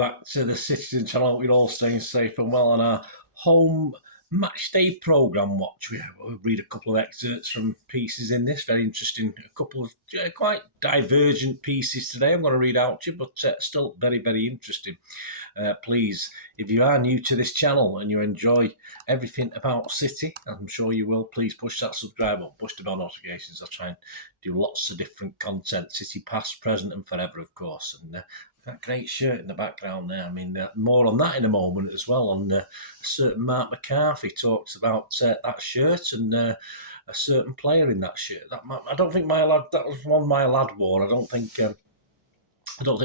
back to the Citizen channel. We're all staying safe and well on our home match day programme watch. We'll read a couple of excerpts from pieces in this. Very interesting. A couple of quite divergent pieces today I'm going to read out to you, but still very, very interesting. Please, if you are new to this channel and you enjoy everything about City, I'm sure you will, please push that subscribe button, push the bell notifications. I'll try and do lots of different content, City past, present and forever, of course. And that great shirt in the background there. I mean, more on that in a moment as well. On a certain Marc McCarthy talks about that shirt and a certain player in that shirt. I don't think my lad, that was one my lad wore. I don't think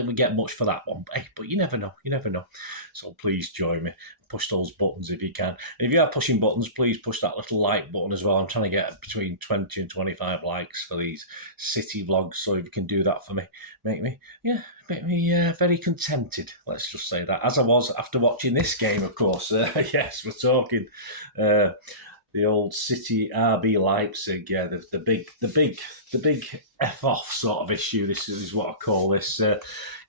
we get much for that one. But you never know. You never know. So please join me. Push those buttons if you can. And if you are pushing buttons, please push that little like button as well. I'm trying to get between 20 and 25 likes for these City vlogs. So if you can do that for me, make me very contented. Let's just say that. As I was after watching this game, of course. Yes, we're talking the old City RB Leipzig. Yeah, the big F off sort of issue. This is what I call this.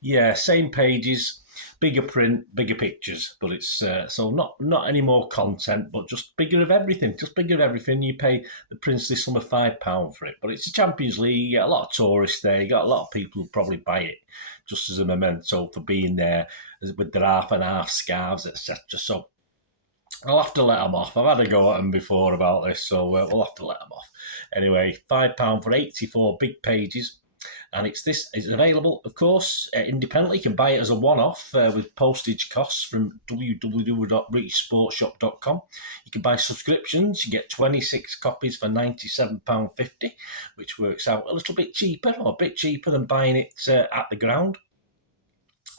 Yeah, same pages, bigger print, bigger pictures, but it's so not any more content, but just bigger of everything. Just bigger of everything. You pay the princely sum of £5 for it, but it's a Champions League. You get a lot of tourists there. You got a lot of people who probably buy it just as a memento for being there with their half and half scarves, etc. So I'll have to let them off. I've had a go at them before about this, so we'll have to let them off. Anyway, £5 for 84 big pages. And it's available, of course, independently. You can buy it as a one-off with postage costs from www.reachsportshop.com. You can buy subscriptions. You get 26 copies for £97.50, which works out a little bit cheaper, or a bit cheaper than buying it at the ground.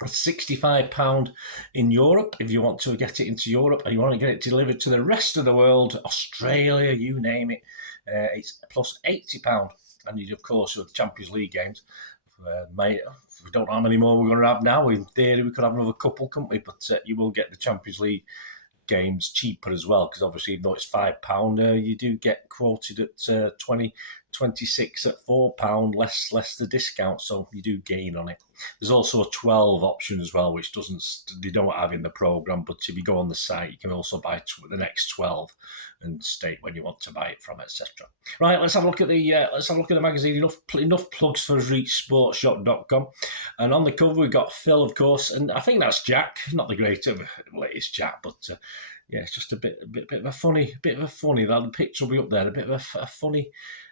£65 in Europe if you want to get it into Europe and you want to get it delivered to the rest of the world, Australia, you name it. It's plus £80. And you, of course, with the Champions League games, we don't know how many more we're going to have now. In theory, we could have another couple, couldn't we? But you will get the Champions League games cheaper as well, because obviously, even though it's £5, you do get quoted at 26 at £4, less the discount, so you do gain on it. There's also a 12 option as well, which they don't have in the programme, but if you go on the site, you can also buy the next 12 and state when you want to buy it from, etc. Right, let's have a look at the magazine. Enough plugs for reachsportshop.com. And on the cover we've got Phil, of course, and I think that's Jack. Not the latest Jack, but yeah, it's just a bit of a funny. That picture will be up there. A bit of a funny,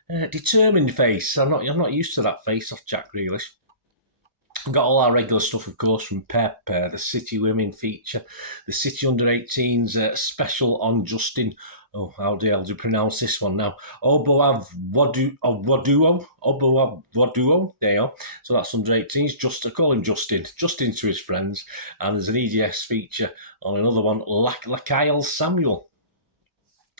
determined face. I'm not used to that face off Jack Grealish. We've got all our regular stuff, of course, from Pep, the City Women feature, the City Under-18s special on Justin. Oh, how do you pronounce this one now? Oboawaduo. There you are. So that's Under-18s. Just I call him Justin to his friends. And there's an EDS feature on another one, Lakyle Samuel,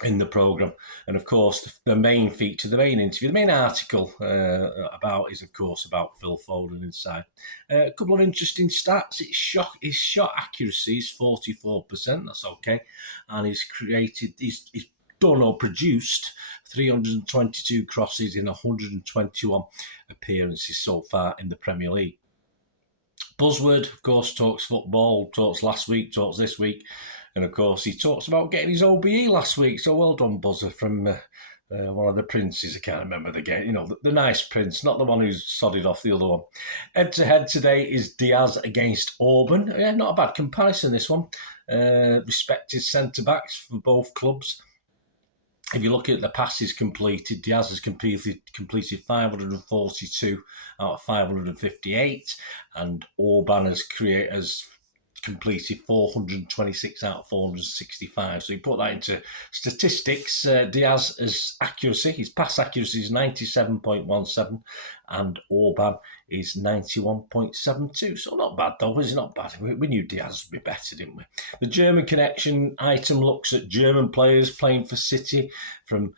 in the programme. And of course the main feature, the main interview, the main article is of course about Phil Foden inside. A couple of interesting stats. His shot accuracy is 44%, that's okay, and he's done or produced 322 crosses in 121 appearances so far in the Premier League. Buzzword, of course, talks football, talks last week, talks this week. And, of course, he talks about getting his OBE last week. So well done, Buzzer, from one of the princes. I can't remember the game. You know, the nice prince, not the one who's sodded off the other one. Head-to-head today is Diaz against Auburn. Yeah, not a bad comparison, this one. Respected centre-backs for both clubs. If you look at the passes completed, Diaz has completed 542 out of 558, and Orban has completed 426 out of 465. So you put that into statistics. Diaz's accuracy, his pass accuracy is 97.17, and Orban is 91.72. So not bad though, is it? Not bad. We knew Diaz would be better, didn't we? The German connection item looks at German players playing for City from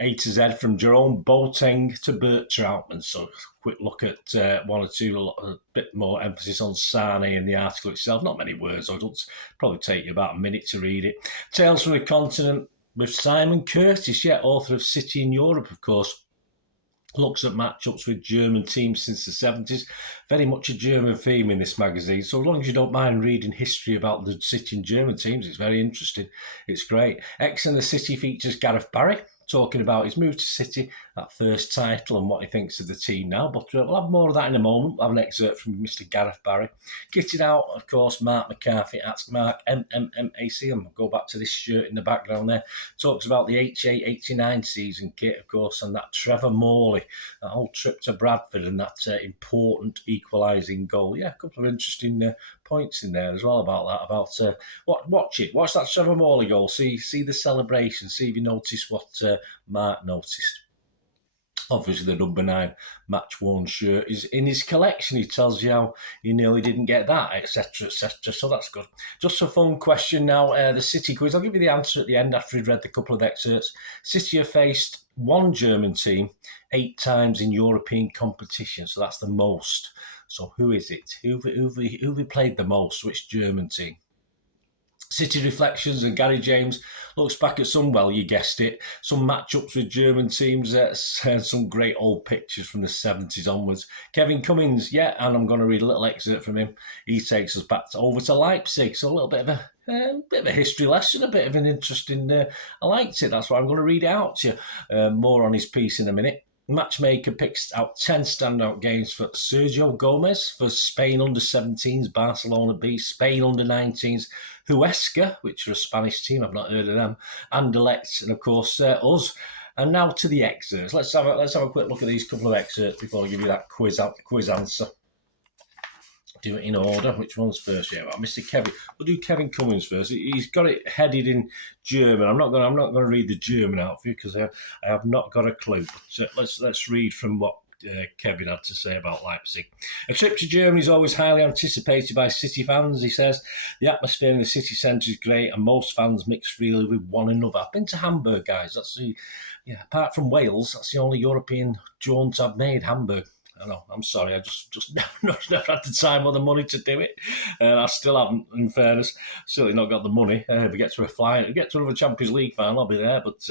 A to Z, from Jerome Boateng to Bert Trautmann. So quick look at one or two, a bit more emphasis on Sane in the article itself. Not many words, so it'll probably take you about a minute to read it. Tales from the Continent with Simon Curtis, author of City in Europe, of course. looks at matchups with German teams since the 70s. Very much a German theme in this magazine. So as long as you don't mind reading history about the City and German teams, it's very interesting. It's great. X and the City features Gareth Barry, talking about his move to City, that first title, and what he thinks of the team now. But we'll have more of that in a moment. We'll have an excerpt from Mr. Gareth Barry. Kitted out, of course, Marc McCarthy. Ask Marc, MMMAC. And we'll go back to this shirt in the background there. Talks about the HA89 season kit, of course, and that Trevor Morley, that whole trip to Bradford and that important equalising goal. Yeah, a couple of interesting points in there as well about that. Watch it. Watch that Trevor Morley goal. See the celebration. See if you notice what Marc noticed. Obviously, the number 9 match-worn shirt is in his collection. He tells you how he nearly didn't get that, etc., etc. So that's good. Just a fun question now, the City quiz. I'll give you the answer at the end after we've read the couple of excerpts. City have faced one German team 8 times in European competition, so that's the most. So who is it? Who we played the most? Which German team? City Reflections and Gary James looks back at some, well, you guessed it, some matchups with German teams, some great old pictures from the 70s onwards. Kevin Cummins, yeah, and I'm going to read a little excerpt from him. He takes us back over to Leipzig, so a little bit of a history lesson, a bit of an interesting, I liked it, that's why I'm going to read it out to you. More on his piece in a minute. Matchmaker picks out 10 standout games for Sergio Gomez for Spain under-17s, Barcelona B, Spain under-19s, Huesca, which are a Spanish team, I've not heard of them, Anderlecht, and of course us. And now to the excerpts. Let's have a quick look at these couple of excerpts before I give you that quiz answer. Do it in order. Which one's first? Yeah, well, Mr. Kevin. We'll do Kevin Cummins first. He's got it headed in German. I'm not going to read the German out for you because I have not got a clue. But let's read from what Kevin had to say about Leipzig. A trip to Germany is always highly anticipated by City fans, he says. The atmosphere in the city centre is great and most fans mix freely with one another. I've been to Hamburg, guys. Apart from Wales, that's the only European jaunt I've made, Hamburg. I know, I'm sorry, I just never had the time or the money to do it. And I still haven't, in fairness, certainly not got the money. If we get to another Champions League final, I'll be there. But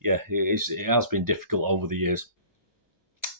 it has been difficult over the years.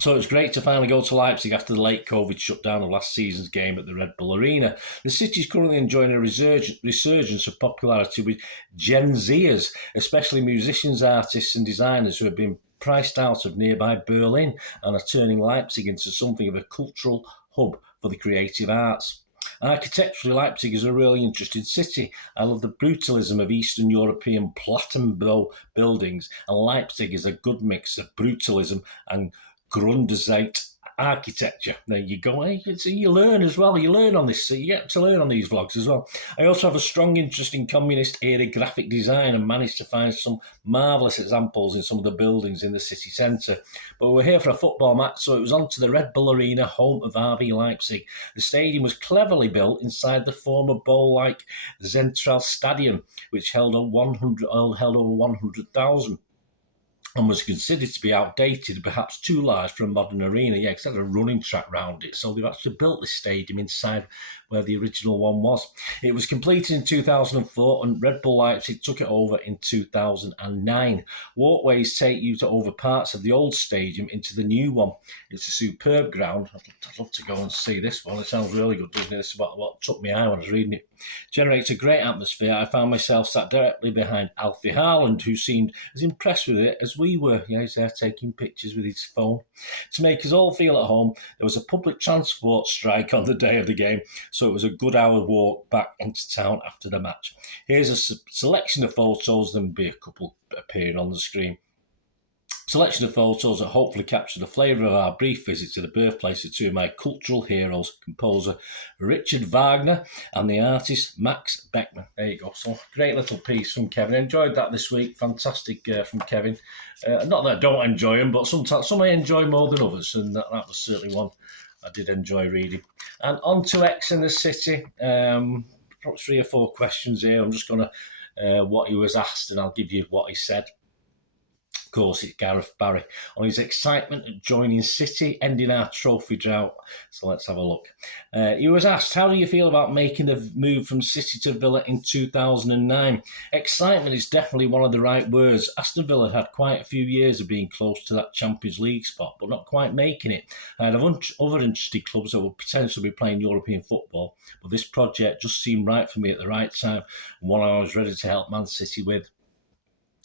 So it's great to finally go to Leipzig after the late COVID shutdown of last season's game at the Red Bull Arena. The city is currently enjoying a resurgence of popularity with Gen Zers, especially musicians, artists and designers who have been priced out of nearby Berlin and are turning Leipzig into something of a cultural hub for the creative arts. Architecturally, Leipzig is a really interesting city. I love the brutalism of Eastern European Plattenbau buildings, and Leipzig is a good mix of brutalism and Grundzeit architecture. There you go. You learn as well. You learn on this. You get to learn on these vlogs as well. I also have a strong interest in communist era graphic design and managed to find some marvellous examples in some of the buildings in the city centre. But we're here for a football match, so it was on to the Red Bull Arena, home of RB Leipzig. The stadium was cleverly built inside the former bowl-like Zentral Stadium, which held over 100,000. And was considered to be outdated, perhaps too large for a modern arena. Yeah, because it had a running track round it. So they've actually built this stadium inside where the original one was. It was completed in 2004 and Red Bull Leipzig took it over in 2009. Walkways take you to over parts of the old stadium into the new one. It's a superb ground. I'd love to go and see this one. It sounds really good, doesn't it? This is what took me eye when I was reading it. Generates a great atmosphere. I found myself sat directly behind Alfie Haaland, who seemed as impressed with it as we were. Yeah, he's there taking pictures with his phone. To make us all feel at home, there was a public transport strike on the day of the game, so it was a good hour walk back into town after the match. Here's a selection of photos, there'll be a couple appearing on the screen. Selection of photos that hopefully capture the flavour of our brief visit to the birthplace of two of my cultural heroes, composer Richard Wagner and the artist Max Beckman. There you go. So great little piece from Kevin. I enjoyed that this week. Fantastic from Kevin. Not that I don't enjoy them, but sometimes some I enjoy more than others, and that was certainly one I did enjoy reading. And on to X in the City. Probably 3 or 4 questions here. I'm just going to what he was asked, and I'll give you what he said. Of course, it's Gareth Barry on his excitement at joining City, ending our trophy drought. So let's have a look. He was asked, how do you feel about making the move from City to Villa in 2009? Excitement is definitely one of the right words. Aston Villa had quite a few years of being close to that Champions League spot, but not quite making it. I had other interested clubs that would potentially be playing European football, but this project just seemed right for me at the right time, and one I was ready to help Man City with.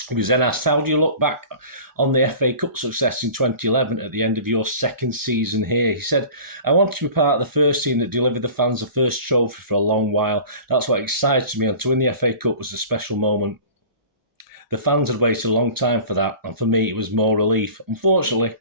He was then asked, how do you look back on the FA Cup success in 2011 at the end of your second season here? He said, I want to be part of the first team that delivered the fans the first trophy for a long while. That's what excited me, and to win the FA Cup was a special moment. The fans had waited a long time for that, and for me it was more relief. Unfortunately,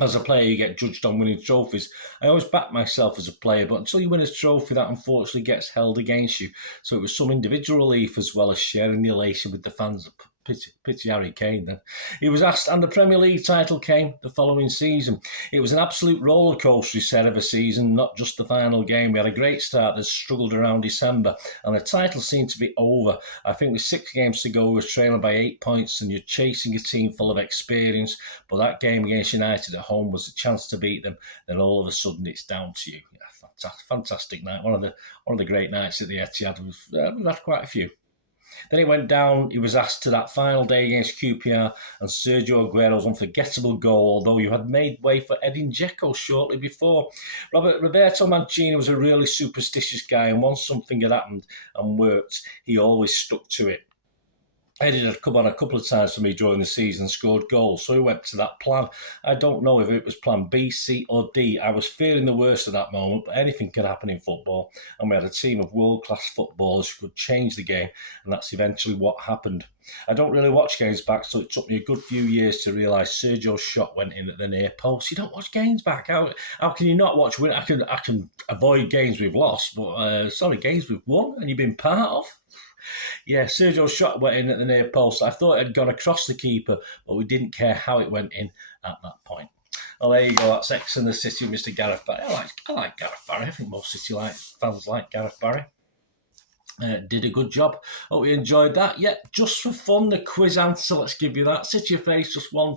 as a player, you get judged on winning trophies. I always back myself as a player, but until you win a trophy, that unfortunately gets held against you. So it was some individual relief as well as sharing the elation with the fans. Pity Harry Kane then. He was asked, and the Premier League title came the following season. It was an absolute roller coaster, he said, of a season, not just the final game. We had a great start that struggled around December, and the title seemed to be over. I think with 6 games to go, we were trailing by 8 points, and you're chasing a team full of experience. But that game against United at home was a chance to beat them. Then all of a sudden, it's down to you. Yeah, fantastic night. One of the great nights at the Etihad. We've had quite a few. Then it went down. He was asked to that final day against QPR and Sergio Aguero's unforgettable goal, although you had made way for Edin Dzeko shortly before. Roberto Mancini was a really superstitious guy, and once something had happened and worked, he always stuck to it. Edin had come on a couple of times for me during the season, scored goals, so he went to that plan. I don't know if it was plan B, C or D. I was fearing the worst at that moment, but anything can happen in football, and we had a team of world-class footballers who could change the game, and that's eventually what happened. I don't really watch games back, so it took me a good few years to realise Sergio's shot went in at the near post. You don't watch games back. How can you not watch? I can avoid games we've lost, but games we've won and you've been part of. Yeah, Sergio's shot went in at the near post. I thought it had gone across the keeper, but we didn't care how it went in at that point. Well, there you go. That's X in the City, Mr. Gareth Barry. I like Gareth Barry. I think most City fans like Gareth Barry. Did a good job. Hope you enjoyed that. Yeah, just for fun, the quiz answer, let's give you that. City have faced just one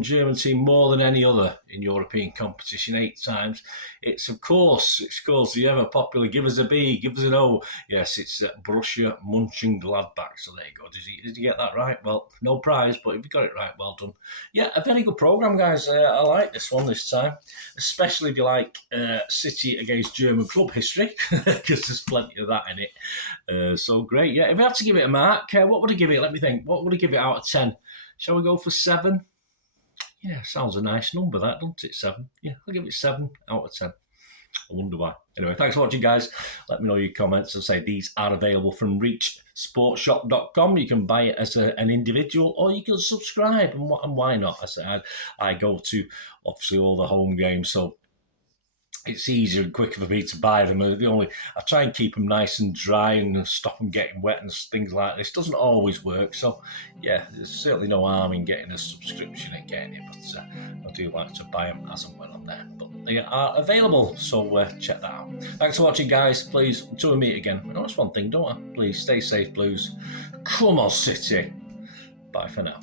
German team more than any other in European competition, 8 times. It's, of course, the ever popular give us a B, give us an O. Yes, it's Borussia Mönchengladbach. So there you go. Did you get that right? Well, no prize, but if you got it right, well done. Yeah, a very good programme, guys. I like this one this time, especially if you like City against German club history, because there's plenty of that in it. So great. Yeah, if I had to give it a mark, what would I give it? Let me think. What would I give it out of 10? Shall we go for 7? Yeah, sounds a nice number, that, doesn't it? 7. Yeah, I'll give it 7 out of 10. I wonder why. Anyway, thanks for watching, guys. Let me know your comments. As I say, these are available from reachsportshop.com. You can buy it as an individual, or you can subscribe. And why not? As I said, I go to, obviously, all the home games, so it's easier and quicker for me to buy them. I try and keep them nice and dry and stop them getting wet and things like this. Doesn't always work, so yeah, there's certainly no harm in getting a subscription and getting it, but I do like to buy them as and when I'm there. But they are available, so check that out. Thanks for watching, guys. Please, until we meet again, I know that's one thing, don't I? Please stay safe, Blues. Come on, City. Bye for now.